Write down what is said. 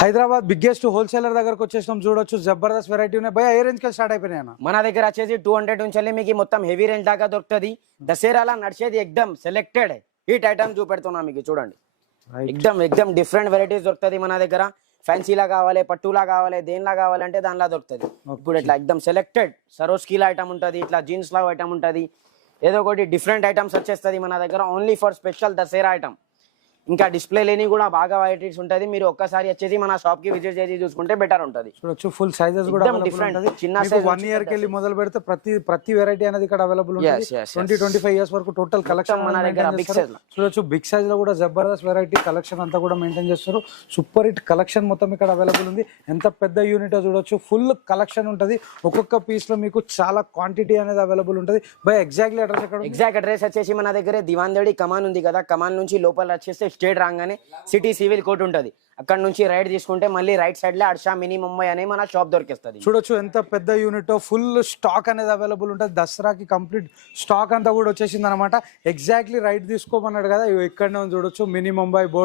Hyderabad biggest wholesaler దగ్గరకు వచ్చేసినాం. చూడొచ్చు జబర్దస్త్ వెరైటీ ఉన్నాయి భయ. ఏ రేంజ్ కి స్టార్ట్ అయిపోయినాయి అన్న? మన దగ్గర వచ్చేసి 200 నుంచి మీకు మొత్తం హెవీ రేంజ్ దాకా దొరుకుతుంది. దసరాలా నడిచేది ఎక్దమ్ సెలెక్టెడ్ హీట్ ఐటమ్ చూపెడుతున్నా మీకు. చూడండి ఎక్దమ్ డిఫరెంట్ వెరైటీస్ దొరుకుతుంది మన దగ్గర. ఫ్యాన్సీలా కావాలి, పట్టులా కావాలి, దేనిలా కావాలంటే దానిలా దొరుకుతుంది. ఇప్పుడు ఇట్లా ఎక్దమ్ సెలెక్టెడ్ సరోస్కీలా ఐటమ్ ఉంటుంది, ఇట్లా జీన్స్ లా ఐటమ్ ఉంటుంది, ఏదో ఒకటి డిఫరెంట్ ఐటమ్స్ వచ్చేస్తుంది మన దగ్గర. Only for special Dasara item. ఇంకా డిస్ప్లే లేని కూడా బాగా వెరైటీస్ ఉంటుంది. మీరు ఒక్కసారి వచ్చేసి మన షాప్ కి విజిట్ చేసి చూసుకుంటే బెటర్ ఉంటుంది. చూడొచ్చు ఫుల్ సైజెస్ కూడా డిఫరెంట్. చిన్న సైజ్ 1 ఇయర్ కి వెళ్ళి మొదలు పెడితే ప్రతి వెరైటీ అనేది ఇక్కడ అవైలబుల్ ఉంటుంది. 20-25 ఇయర్స్ వరకు టోటల్ కలెక్షన్ మన దగ్గర. చూడొచ్చు బిగ్ సైజ్ లో కూడా జబర్దస్త్ వెరైటీ కలెక్షన్ అంతా కూడా మెయింటైన్ చేస్తారు. సూపర్ హిట్ కలెక్షన్ మొత్తం ఇక్కడ అవైలబుల్ ఉంది. ఎంత పెద్ద యూనిట్ చూడొచ్చు, ఫుల్ కలెక్షన్ ఉంటుంది. ఒక్కొక్క పీస్ లో మీకు చాలా క్వాంటిటీ అనేది అవైలబుల్ ఉంటుంది. బై ఎగ్జాక్ట్లీ అడ్రస్ ఎక్కడ? ఎగ్జాక్ట్ అడ్రస్ వచ్చేసి మన దగ్గర దివాందేడి కమాన్ ఉంది కదా, కమాన్ నుంచి లోపల వచ్చేస్తే స్ట్రేట్ రాగానే సిటీ సివిల్ కోర్ట్ ఉంటుంది. అక్కడ నుంచి రైట్ తీసుకుంటే మళ్ళీ రైట్ సైడ్ లో అర్షా మినీ ముంబై అనే మన షాప్ దొరికిస్తుంది. చూడొచ్చు ఎంత పెద్ద యూనిట్, ఫుల్ స్టాక్ అనేది అవైలబుల్ ఉంటుంది. దసరాకి కంప్లీట్ స్టాక్ అంతా కూడా వచ్చేసింది అనమాట. ఎగ్జాక్ట్లీ రైట్ తీసుకోమన్నాడు కదా, ఇక్కడనే చూడొచ్చు మినీ ముంబై బోర్డ్.